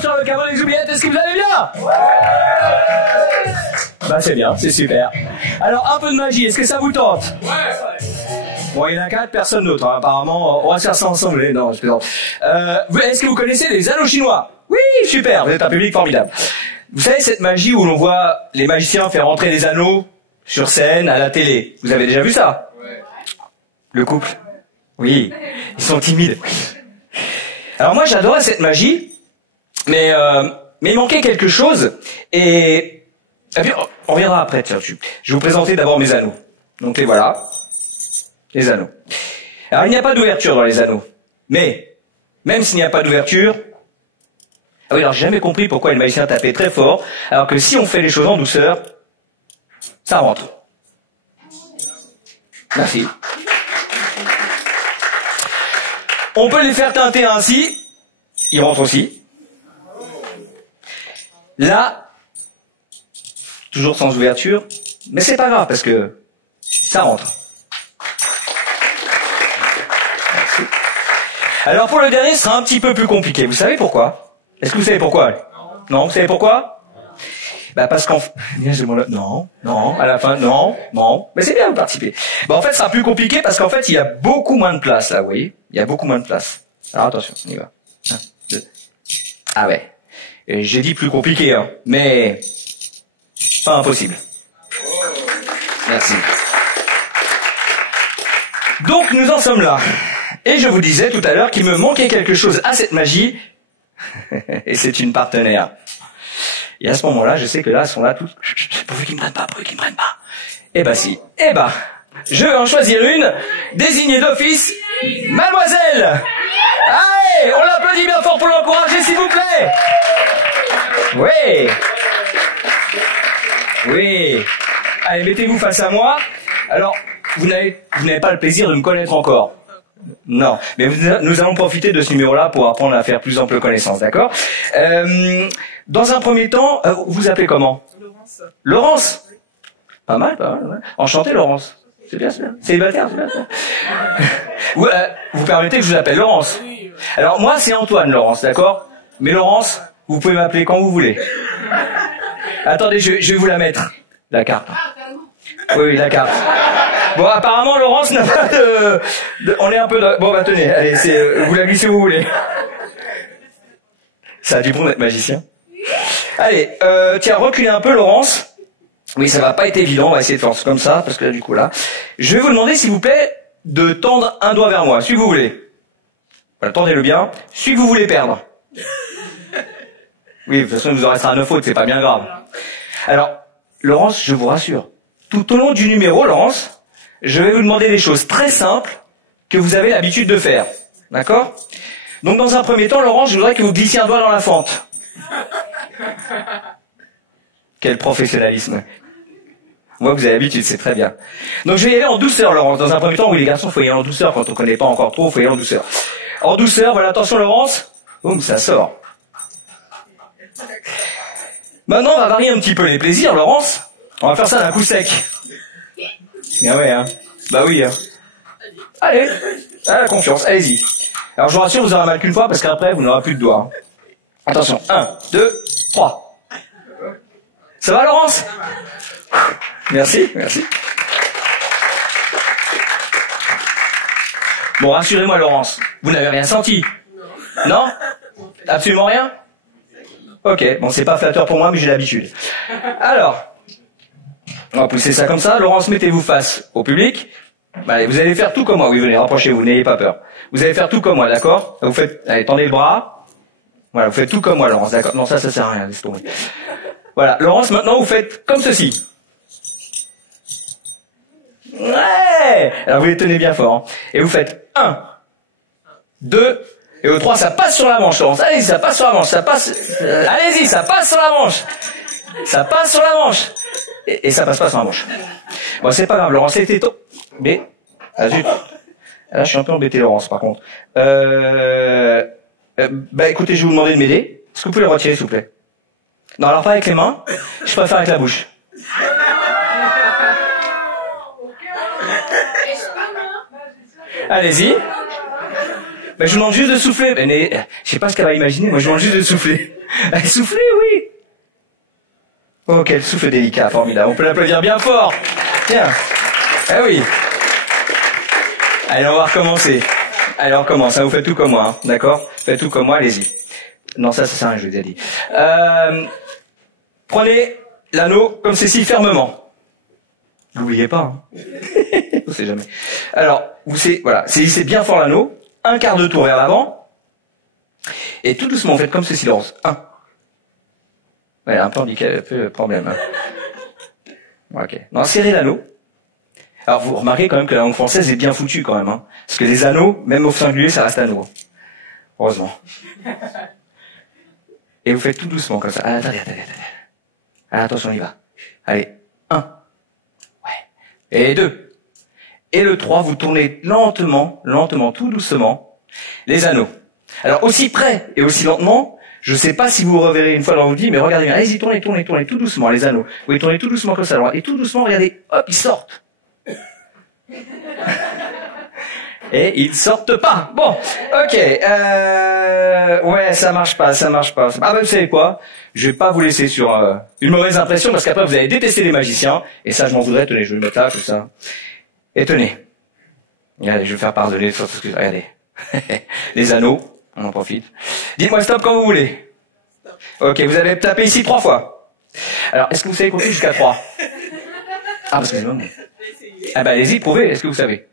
Sur le caveau des oubliettes, est-ce que vous allez bien? Bah c'est bien, c'est super. Alors un peu de magie, est-ce que ça vous tente? Bon, il y en a 4, personne d'autre, hein. Apparemment, on va faire ça ensemble. Non, je plaisante. Est-ce que vous connaissez les anneaux chinois? Oui, super, vous êtes un public formidable. Vous savez cette magie où l'on voit les magiciens faire rentrer des anneaux sur scène, à la télé? Vous avez déjà vu ça? Le couple? Oui, ils sont timides. Alors moi j'adorais cette magie, mais il manquait quelque chose, et puis on verra après. Tiens, je vais vous présenter d'abord mes anneaux. Donc les voilà, les anneaux. Alors il n'y a pas d'ouverture dans les anneaux, mais même s'il n'y a pas d'ouverture, ah oui, alors j'ai jamais compris pourquoi les magiciens tapaient très fort, alors que si on fait les choses en douceur, ça rentre. Merci. On peut les faire teinter ainsi, ils rentrent aussi. Là, toujours sans ouverture, mais c'est pas grave parce que ça rentre. Merci. Alors pour le dernier, ce sera un petit peu plus compliqué. Vous savez pourquoi? Est-ce que vous savez pourquoi? Non, vous savez pourquoi? Bah parce qu'en non, à la fin, non, mais c'est bien de participer. Bah en fait, ça sera plus compliqué parce qu'en fait, il y a beaucoup moins de place là, vous voyez? Il y a beaucoup moins de place. Alors attention, on y va. 1, 2. Ah ouais. Et j'ai dit plus compliqué, hein, mais pas impossible. Merci. Donc nous en sommes là. Et je vous disais tout à l'heure qu'il me manquait quelque chose à cette magie, et c'est une partenaire. Et à ce moment-là, je sais que là, elles sont là toutes. Pourvu qu'ils me prennent pas, Eh ben si. Eh ben, je vais en choisir une, désignée d'office, mademoiselle. Allez, on l'applaudit bien fort pour l'encourager, s'il vous plaît. Oui. Oui. Allez, mettez-vous face à moi. Alors, vous n'avez pas le plaisir de me connaître encore. Non, mais nous allons profiter de ce numéro-là pour apprendre à faire plus ample connaissance, d'accord? Dans un premier temps, vous vous appelez comment? Laurence. Laurence? Pas mal, pas mal. Ouais. Enchanté, Laurence. C'est bien, c'est bien. Célibataire, c'est bien. Vous permettez que je vous appelle Laurence? Alors moi, c'est Antoine, Laurence, d'accord? Mais Laurence, vous pouvez m'appeler quand vous voulez. Attendez, je vais vous la mettre. La carte. Oui, la carte. Bon, apparemment, Laurence n'a pas on est un peu... Bon, bah tenez, allez, vous la glissez où vous voulez. Ça a du bon d'être magicien. Allez, tiens, reculez un peu, Laurence. Oui, ça va pas être évident, on va essayer de faire comme ça, parce que là, du coup, là... Je vais vous demander, s'il vous plaît, de tendre un doigt vers moi, celui que vous voulez. Voilà, tendez-le bien. Celui que vous voulez perdre. Oui, de toute façon, il vous en restera 9 autres, c'est pas bien grave. Alors, Laurence, je vous rassure, tout au long du numéro, Laurence, je vais vous demander des choses très simples que vous avez l'habitude de faire. D'accord? Donc, dans un premier temps, Laurence, je voudrais que vous glissiez un doigt dans la fente. Quel professionnalisme. Moi, vous avez l'habitude, c'est très bien. Donc, je vais y aller en douceur, Laurence. Dans un premier temps, oui, les garçons, faut y aller en douceur. Quand on connaît pas encore trop, faut y aller en douceur. En douceur, voilà, attention, Laurence. Boum, ça sort. Maintenant, on va varier un petit peu les plaisirs, Laurence. On va faire ça d'un coup sec. Ah ouais, hein. Bah oui, hein. Allez, à la confiance, allez-y. Alors, je vous rassure, vous aurez mal qu'une fois, parce qu'après, vous n'aurez plus de doigts. Attention, 1, 2, 3. Ça va, Laurence? Merci, merci. Bon, rassurez-moi, Laurence, vous n'avez rien senti? Non? Absolument rien? Ok, bon, c'est pas flatteur pour moi, mais j'ai l'habitude. Alors, on va pousser ça comme ça. Laurence, mettez-vous face au public. Allez, vous allez faire tout comme moi. Oui, venez, rapprochez-vous, n'ayez pas peur. Vous allez faire tout comme moi, d'accord? Vous faites, allez, tendez le bras. Voilà, vous faites tout comme moi, Laurence, d'accord? Non, ça sert à rien, laisse tomber. Voilà, Laurence, maintenant, vous faites comme ceci. Ouais! Alors, vous les tenez bien fort, hein. Et vous faites 1, 2, et au 3, ça passe sur la manche, Laurence. Allez-y, ça passe sur la manche, ça passe... allez-y, ça passe sur la manche. Ça passe sur la manche. Et ça passe pas sur la manche. Bon, c'est pas grave, Laurence, c'était tôt. Mais... ah zut. Là, je suis un peu embêté, Laurence, par contre. Bah, écoutez, je vais vous demander de m'aider. Est-ce que vous pouvez le retirer, s'il vous plaît? Non, alors pas avec les mains. Je préfère avec la bouche. Allez-y. Ben, je vous demande juste de souffler. Ben, je sais pas ce qu'elle va imaginer, moi je vous demande juste de souffler. Soufflez, oui. Oh, quel souffle délicat, formidable. On peut l'applaudir bien fort. Tiens. Eh oui. Allez, on va recommencer. Allez, on recommence. Vous faites tout comme moi, hein. D'accord? Faites tout comme moi, allez-y. Non, ça sert à rien, je vous ai dit. Prenez l'anneau comme ceci fermement. N'oubliez pas, hein. On sait jamais. Alors, voilà, saisissez bien fort l'anneau, un quart de tour vers l'avant, et tout doucement, faites comme ceci, Laurence. 1. Ouais, un peu handicap, un peu problème. Hein. Ok. Non, serrez l'anneau. Alors, vous remarquez quand même que la langue française est bien foutue quand même, hein. Parce que les anneaux, même au singulier, ça reste anneau. Heureusement. Et vous faites tout doucement comme ça. Ah, attendez. Ah, attention, on y va. Allez, 1. Ouais. Et 2. Et le 3, vous tournez lentement, tout doucement, les anneaux. Alors, aussi près et aussi lentement, je sais pas si vous reverrez une fois dans votre vie, mais regardez bien. Allez-y, tournez, tout doucement, les anneaux. Vous pouvez tourner tout doucement comme ça. Et tout doucement, regardez, hop, ils sortent. Et ils sortent pas. Bon, ok. Ouais, ça marche pas. Ah ben, vous savez quoi? Je vais pas vous laisser sur une mauvaise impression, parce qu'après vous allez détester les magiciens. Et ça, je m'en voudrais. Tenez, je vais le mettre là, tout ça. Et tenez. Regardez, je vais faire pardonner sur tout ce que... Regardez. Les anneaux, on en profite. Dites-moi stop quand vous voulez. Ok, vous avez tapé ici 3 fois. Alors, est-ce que vous savez compter jusqu'à 3? Ah, parce que non. Ah ben, allez-y, prouvez. Est-ce que vous savez?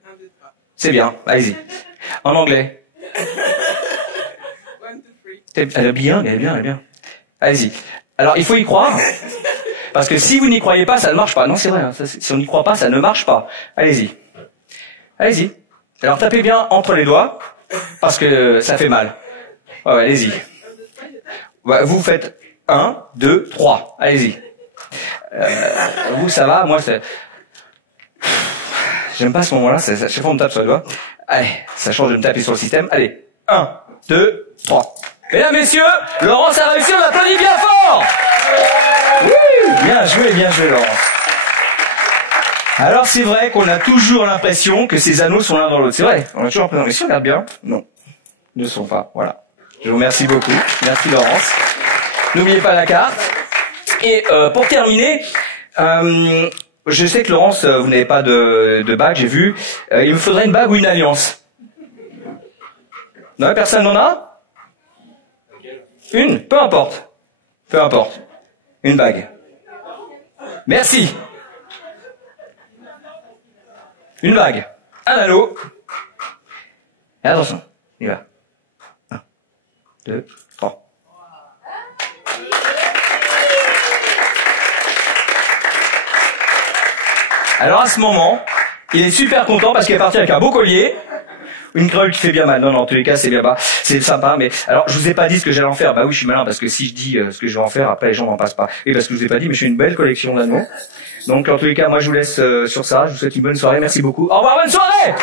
C'est bien, allez-y. En anglais. Elle est bien. Allez-y. Alors, il faut y croire. Parce que si vous n'y croyez pas, ça ne marche pas. Non, c'est vrai. Hein, si on n'y croit pas, ça ne marche pas. Allez-y. Alors, tapez bien entre les doigts. Parce que ça fait mal. Ouais, allez-y. Ouais, vous faites 1, 2, 3. Allez-y. Vous, ça va. Moi, c'est... J'aime pas ce moment-là, chaque fois on me tape sur les doigts. Allez, ça change de me taper sur le système. Allez, 1, 2, 3. Mesdames, messieurs, Laurence a réussi, on applaudit bien fort. Oui, bien joué, Laurence. Alors c'est vrai qu'on a toujours l'impression que ces anneaux sont l'un dans l'autre. C'est vrai, on a toujours l'impression. Mais si on regarde bien, non, ils ne sont pas. Voilà. Je vous remercie beaucoup. Merci Laurence. N'oubliez pas la carte. Et pour terminer... je sais que Laurence, vous n'avez pas de bague, j'ai vu. Il me faudrait une bague ou une alliance. Non, personne n'en a? Une? Peu importe. Une bague. Merci. Une bague. Un anneau. Et attention, il va. 1, 2, 3. Alors à ce moment, il est super content parce qu'il est parti avec un beau collier, une creule qui fait bien mal. Non, en tous les cas, c'est bien bas, c'est sympa. Mais alors, je vous ai pas dit ce que j'allais en faire. Bah oui, je suis malin parce que si je dis ce que je vais en faire, après les gens n'en passent pas. Et parce que je vous ai pas dit, mais j'ai une belle collection d'anneaux. Donc en tous les cas, moi je vous laisse sur ça. Je vous souhaite une bonne soirée. Merci beaucoup. Au revoir, bonne soirée.